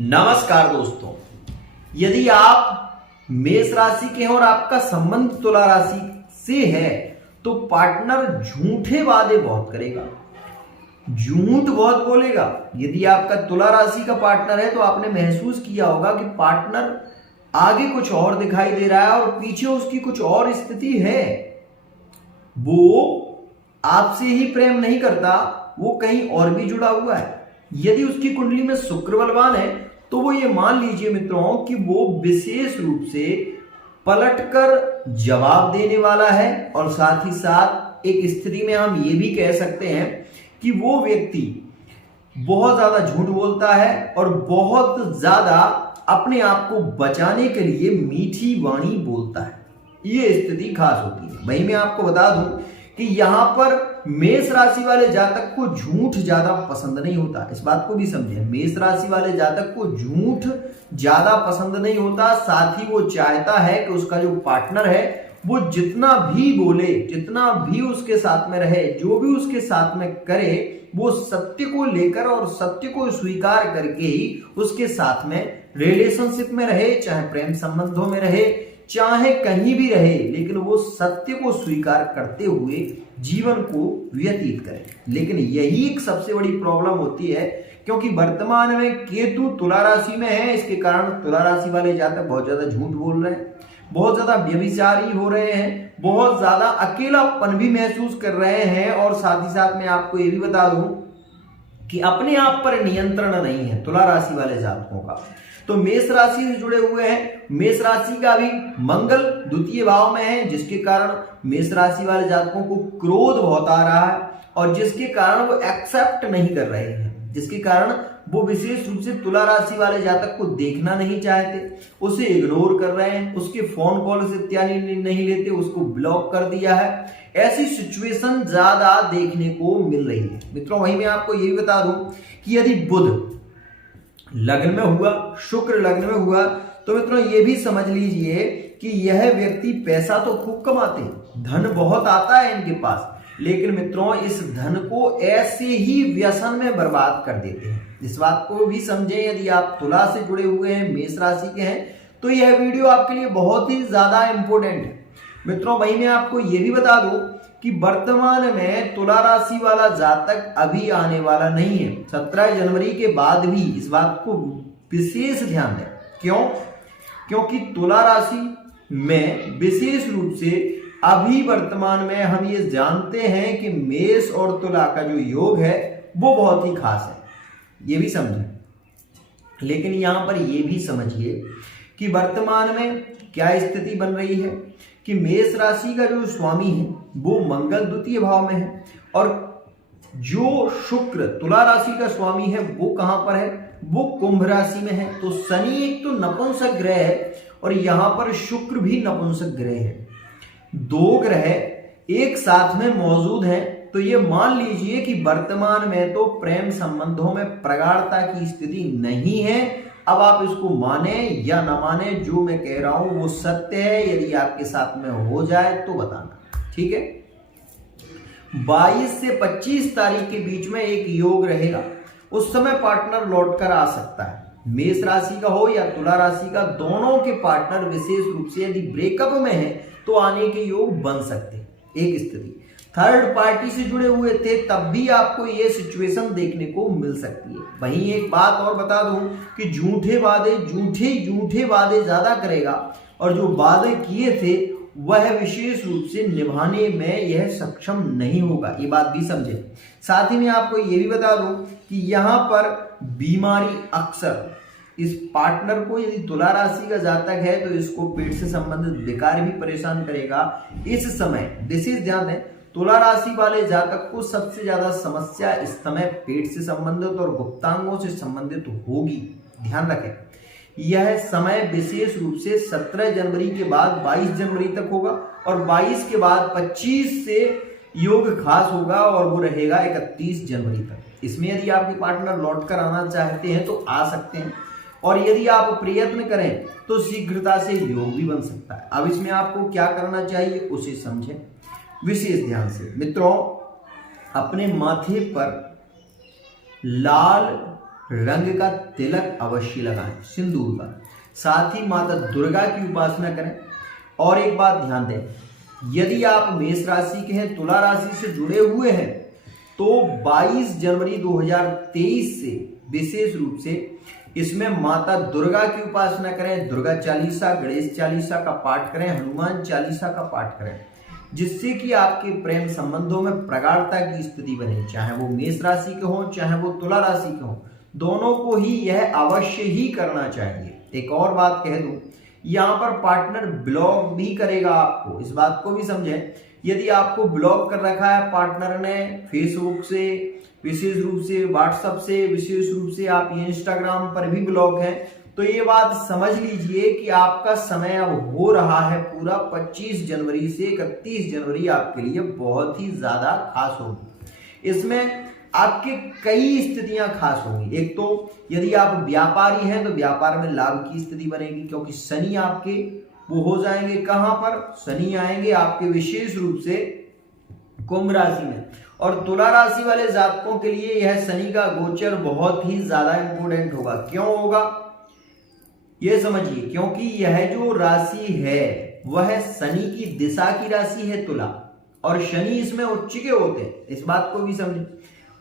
नमस्कार दोस्तों, यदि आप मेष राशि के हैं और आपका संबंध तुला राशि से है तो पार्टनर झूठे वादे बहुत करेगा, झूठ बहुत बोलेगा। यदि आपका तुला राशि का पार्टनर है तो आपने महसूस किया होगा कि पार्टनर आगे कुछ और दिखाई दे रहा है और पीछे उसकी कुछ और स्थिति है। वो आपसे ही प्रेम नहीं करता, वो कहीं और भी जुड़ा हुआ है। यदि उसकी कुंडली में शुक्र बलवान है तो वो ये मान लीजिए मित्रों कि वो विशेष रूप से पलटकर जवाब देने वाला है। और साथ ही साथ एक स्थिति में हम ये भी कह सकते हैं कि वो व्यक्ति बहुत ज्यादा झूठ बोलता है और बहुत ज्यादा अपने आप को बचाने के लिए मीठी वाणी बोलता है। ये स्थिति खास होती है। वहीं मैं आपको बता दूं कि यहां पर मेष राशि वाले जातक को झूठ ज्यादा पसंद नहीं होता। इस बात को भी समझें, मेष राशि वाले जातक को झूठ ज्यादा पसंद नहीं होता। साथ ही वो चाहता है कि उसका जो पार्टनर है वो जितना भी बोले, जितना भी उसके साथ में रहे, जो भी उसके साथ में करे, वो सत्य को लेकर और सत्य को स्वीकार करके ही उसके साथ में रिलेशनशिप में रहे, चाहे प्रेम संबंधों में रहे, चाहे कहीं भी रहे, लेकिन वो सत्य को स्वीकार करते हुए जीवन को व्यतीत करे। लेकिन यही एक सबसे बड़ी प्रॉब्लम होती है, क्योंकि वर्तमान में केतु तुला राशि में है। इसके कारण तुला राशि वाले जातक बहुत ज्यादा झूठ बोल रहे हैं, बहुत ज्यादा व्यभिचारी हो रहे हैं, बहुत ज्यादा अकेलापन भी महसूस कर रहे हैं। और साथ ही साथ मैं आपको ये भी बता दूं कि अपने आप पर नियंत्रण नहीं है तुला राशि वाले जातकों का। तो मेष राशि से जुड़े हुए हैं, मेष राशि का भी मंगल द्वितीय भाव में है, जिसके कारण मेष राशि वाले जातकों को क्रोध बहुत आ रहा है और जिसके कारण वो एक्सेप्ट नहीं कर रहे हैं, जिसके कारण वो विशेष रूप से तुला राशि वाले जातक को देखना नहीं चाहते, उसे इग्नोर कर रहे हैं, उसके फोन कॉल इत्यादि नहीं लेते, उसको ब्लॉक कर दिया है। ऐसी सिचुएशन ज्यादा देखने को मिल रही है मित्रों। वहीं मैं आपको ये भी बता दूं कि यदि बुध लग्न में हुआ, शुक्र लग्न में हुआ, तो मित्रों ये भी समझ लीजिए कि यह व्यक्ति पैसा तो खूब कमाते हैं, धन बहुत आता है इनके पास, लेकिन मित्रों इस धन को ऐसे ही व्यसन में बर्बाद कर देते हैं। इस बात को भी समझें, यदि आप तुला से जुड़े हुए हैं, मेष राशि के हैं, तो यह वीडियो आपके लिए बहुत ही ज्यादा इंपॉर्टेंट है मित्रों। वहीं मैं आपको यह भी बता दूं कि वर्तमान में तुला राशि वाला जातक अभी आने वाला नहीं है। 17 जनवरी के बाद भी इस बात को विशेष ध्यान दें। क्यों? क्योंकि तुला राशि में विशेष रूप से अभी वर्तमान में हम ये जानते हैं कि मेष और तुला का जो योग है वो बहुत ही खास है, ये भी समझें। लेकिन यहां पर ये भी समझिए कि वर्तमान में क्या स्थिति बन रही है कि मेष राशि का जो स्वामी है वो मंगल द्वितीय भाव में है और जो शुक्र तुला राशि का स्वामी है वो कहां पर है, वो कुंभ राशि में है। तो शनि एक तो नपुंसक ग्रह है और यहां पर शुक्र भी नपुंसक ग्रह है। दो ग्रह एक साथ में मौजूद हैं, तो ये मान लीजिए कि वर्तमान में तो प्रेम संबंधों में प्रगाढ़ता की स्थिति नहीं है। अब आप इसको माने या ना माने, जो मैं कह रहा हूं वो सत्य है। यदि आपके साथ में हो जाए तो बताना, ठीक है। 22 से 25 तारीख के बीच में एक योग रहेगा, उस समय पार्टनर लौट कर आ सकता है। मेष राशि का हो या तुला राशि का, दोनों के पार्टनर विशेष रूप से यदि ब्रेकअप में है तो आने के योग बन सकते हैं। एक स्थिति थर्ड पार्टी से जुड़े हुए थे तब भी आपको ये सिचुएशन देखने को मिल सकती है। वहीं एक बात और बता दूं कि झूठे वादे ज्यादा करेगा और जो वादे किए थे वह विशेष रूप से निभाने में यह सक्षम नहीं होगा, ये बात भी समझे। साथ ही में आपको ये भी बता दूं कि यहाँ पर बीमारी अक्सर इस पार्टनर को, यदि तुला राशि का जातक है तो इसको पेट से संबंधित विकार भी परेशान करेगा। इस समय विशेष ध्यान दें, तुला राशि वाले जातक को सबसे ज्यादा समस्या इस समय पेट से संबंधित और गुप्तांगों से संबंधित होगी, ध्यान रखें। यह समय विशेष रूप से 17 जनवरी के बाद 22 जनवरी तक होगा और 22 के बाद 25 से योग खास होगा और वो रहेगा 31 जनवरी तक। इसमें यदि आपके पार्टनर लौट कर आना चाहते हैं तो आ सकते हैं और यदि आप प्रयत्न करें तो शीघ्रता से योग भी बन सकता है। अब इसमें आपको क्या करना चाहिए उसे समझें विशेष ध्यान से मित्रों। अपने माथे पर लाल रंग का तिलक अवश्य लगाएं, सिंदूर का। साथ ही माता दुर्गा की उपासना करें। और एक बात ध्यान दें, यदि आप मेष राशि के हैं, तुला राशि से जुड़े हुए हैं, तो 22 जनवरी 2023 से विशेष रूप से इसमें माता दुर्गा की उपासना करें। दुर्गा चालीसा, गणेश चालीसा का पाठ करें, हनुमान चालीसा का पाठ करें, जिससे कि आपके प्रेम संबंधों में प्रगाढ़ता की स्थिति बने। चाहे वो मेष राशि के हों, चाहे वो तुला राशि के हों, दोनों को ही यह अवश्य ही करना चाहिए। एक और बात कह दूं, यहाँ पर पार्टनर ब्लॉक भी करेगा आपको, इस बात को भी समझें। यदि आपको ब्लॉक कर रखा है पार्टनर ने फेसबुक से, विशेष रूप से व्हाट्सएप से, विशेष रूप से आप ये इंस्टाग्राम पर भी ब्लॉक है, तो ये बात समझ लीजिए कि आपका समय अब हो रहा है पूरा 25 जनवरी से 31 जनवरी आपके लिए बहुत ही ज्यादा खास होगी। इसमें आपके कई स्थितियां खास होंगी। एक तो यदि आप व्यापारी हैं तो व्यापार में लाभ की स्थिति बनेगी, क्योंकि शनि आपके वो हो जाएंगे कहां पर, शनि आएंगे आपके विशेष रूप से कुंभ राशि में। और तुला राशि वाले जातकों के लिए यह शनि का गोचर बहुत ही ज्यादा इंपॉर्टेंट होगा। क्यों होगा यह समझिए, क्योंकि यह जो राशि है वह शनि की दिशा की राशि है तुला, और शनि इसमें उच्च के होते हैं, इस बात को भी समझें।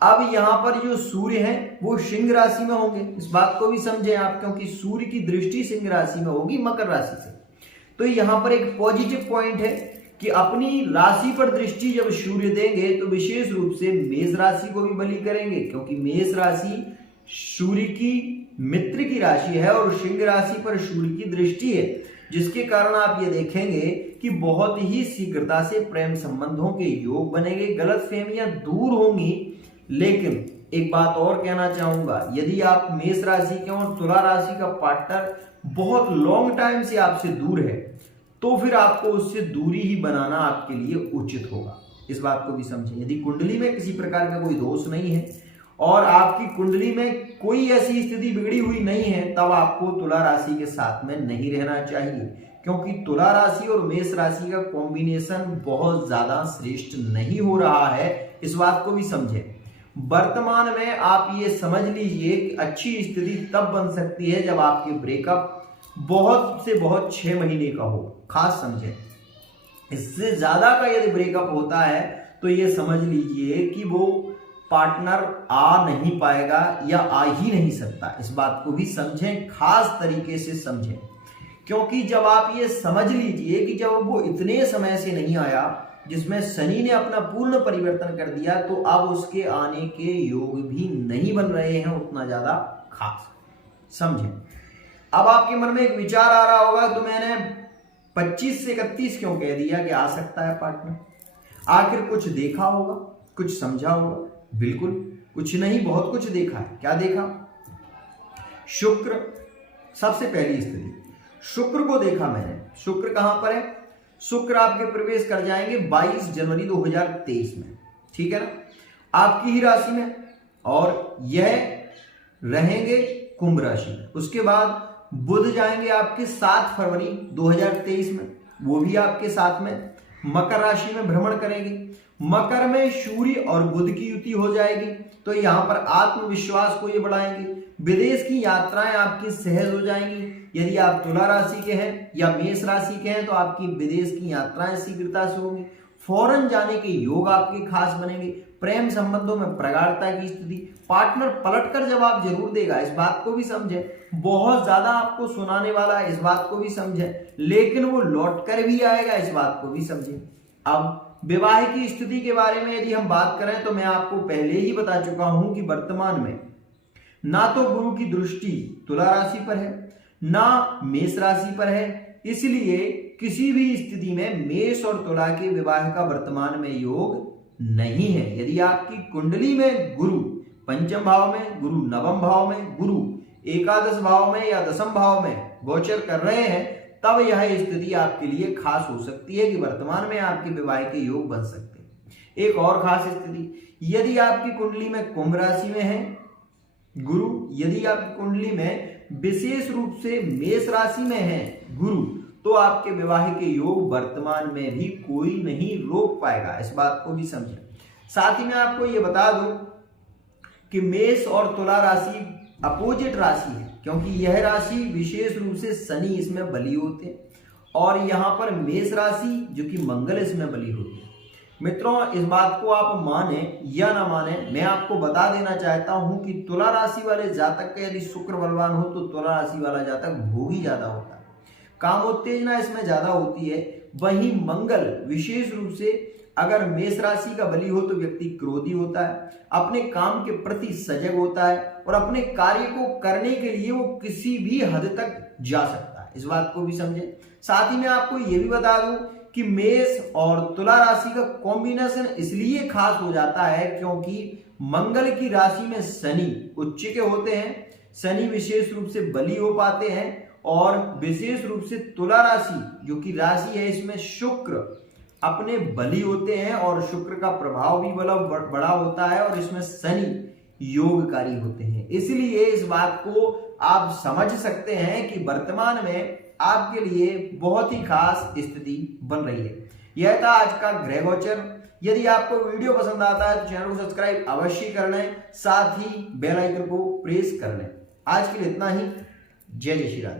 अब यहां पर जो सूर्य है वो सिंह राशि में होंगे, इस बात को भी समझें आप, क्योंकि सूर्य की दृष्टि सिंह राशि में होगी मकर राशि से। तो यहां पर एक पॉजिटिव पॉइंट है कि अपनी राशि पर दृष्टि जब सूर्य देंगे तो विशेष रूप से मेष राशि को भी बलि करेंगे, क्योंकि मेष राशि सूर्य की मित्र की राशि है और सिंह राशि पर सूर्य की दृष्टि है, जिसके कारण आप ये देखेंगे कि बहुत ही शीघ्रता से प्रेम संबंधों के योग बनेंगे, गलतफहमियां दूर होंगी। लेकिन एक बात और कहना चाहूंगा, यदि आप मेष राशि के और तुला राशि का पार्टनर बहुत लॉन्ग टाइम से आपसे दूर है, तो फिर आपको उससे दूरी ही बनाना आपके लिए उचित होगा, इस बात को भी समझें। यदि कुंडली में किसी प्रकार का कोई दोष नहीं है और आपकी कुंडली में कोई ऐसी स्थिति बिगड़ी हुई नहीं है, तब आपको तुला राशि के साथ में नहीं रहना चाहिए, क्योंकि तुला राशि और मेष राशि का कॉम्बिनेशन बहुत ज्यादा श्रेष्ठ नहीं हो रहा है, इस बात को भी समझें। वर्तमान में आप ये समझ लीजिए कि अच्छी स्थिति तब बन सकती है जब आपके ब्रेकअप बहुत से बहुत 6 महीने का हो, खास समझें। इससे ज्यादा का यदि ब्रेकअप होता है तो ये समझ लीजिए कि वो पार्टनर आ नहीं पाएगा या आ ही नहीं सकता, इस बात को भी समझें, खास तरीके से समझें। क्योंकि जब आप ये समझ लीजिए कि जब वो इतने समय से नहीं आया, जिसमें शनि ने अपना पूर्ण परिवर्तन कर दिया, तो अब उसके आने के योग भी नहीं बन रहे हैं उतना ज्यादा खास, समझें। अब आपके मन में एक विचार आ रहा होगा, तो मैंने 25 से 31 क्यों कह दिया कि आ सकता है पार्टनर? आखिर कुछ देखा होगा, कुछ समझा होगा? बिल्कुल कुछ नहीं, बहुत कुछ देखा है। क्या देखा? शुक्र, सबसे पहली स्थिति शुक्र को देखा मैंने। शुक्र कहां पर है? शुक्र आपके प्रवेश कर जाएंगे 22 जनवरी 2023 में, ठीक है ना, आपकी ही राशि में, और यह रहेंगे कुंभ राशि में। उसके बाद बुध जाएंगे आपके 7 फरवरी 2023 में, वो भी आपके साथ में मकर राशि में भ्रमण करेंगे। मकर में सूर्य और बुध की युति हो जाएगी, तो यहां पर आत्मविश्वास को ये बढ़ाएंगे। विदेश की यात्राएं आपकी सहज हो जाएंगी। यदि आप तुला राशि के हैं या मेष राशि के हैं तो आपकी विदेश की यात्राएं शीघ्रता से होंगी। फॉरेन जाने के योग आपके खास बनेंगे। प्रेम संबंधों में प्रगाढ़ता की स्थिति। पार्टनर पलटकर जवाब जरूर देगा, इस बात को भी समझें। बहुत ज्यादा आपको सुनाने वाला है, इस बात को भी समझें, लेकिन वो लौट कर भी आएगा, इस बात को भी समझें। अब विवाह की स्थिति के बारे में यदि हम बात करें तो मैं आपको पहले ही बता चुका हूं कि वर्तमान में ना तो गुरु की दृष्टि तुला राशि पर है, ना मेष राशि पर है, इसलिए किसी भी स्थिति में मेष और तुला के विवाह का वर्तमान में योग नहीं है। यदि आपकी कुंडली में गुरु पंचम भाव में, गुरु नवम भाव में, गुरु एकादश भाव में या दसम भाव में गोचर कर रहे हैं, तब यह स्थिति आपके लिए खास हो सकती है कि वर्तमान में आपके विवाह के योग बन सकते हैं। एक और खास स्थिति, यदि आपकी कुंडली में कुंभ राशि में है गुरु, यदि आपकी कुंडली में विशेष रूप से मेष राशि में है गुरु, तो आपके विवाह के योग वर्तमान में भी कोई नहीं रोक पाएगा, इस बात को भी समझें। साथ ही मैं आपको यह बता दूं कि मेष और तुला राशि अपोजिट राशि है, क्योंकि यह राशि विशेष रूप से शनि इसमें बली होते हैं और यहाँ पर मेष राशि जो कि मंगल इसमें बली होती है। मित्रों, इस बात को आप माने या ना माने, मैं आपको बता देना चाहता हूं कि तुला राशि वाले जातक का यदि शुक्र बलवान हो तो तुला राशि वाला जातक भोगी ज्यादा होता है, कामोत्तेजना इसमें ज्यादा होती है। वहीं मंगल विशेष रूप से अगर मेष राशि का बली हो तो व्यक्ति क्रोधी होता है, अपने काम के प्रति सजग होता है और अपने कार्य को करने के लिए वो किसी भी हद तक जा सकता है। इस बात को भी समझे। साथ ही मैं आपको ये भी बता दूं कि मेष और तुला राशि का कॉम्बिनेशन इसलिए खास हो जाता है क्योंकि मंगल की राशि में शनि उच्च के होते हैं, शनि विशेष रूप से बली हो पाते हैं और विशेष रूप से तुला राशि जो कि राशि है इसमें शुक्र अपने बली होते हैं और शुक्र का प्रभाव भी बड़ा होता है और इसमें शनि योगकारी होते हैं। इसलिए इस बात को आप समझ सकते हैं कि वर्तमान में आपके लिए बहुत ही खास स्थिति बन रही है। यह था आज का ग्रह गोचर। यदि आपको वीडियो पसंद आता है तो चैनल को सब्सक्राइब अवश्य कर लें, साथ ही बेल आइकन को प्रेस कर लें। आज के लिए इतना ही। जय जय श्री राम।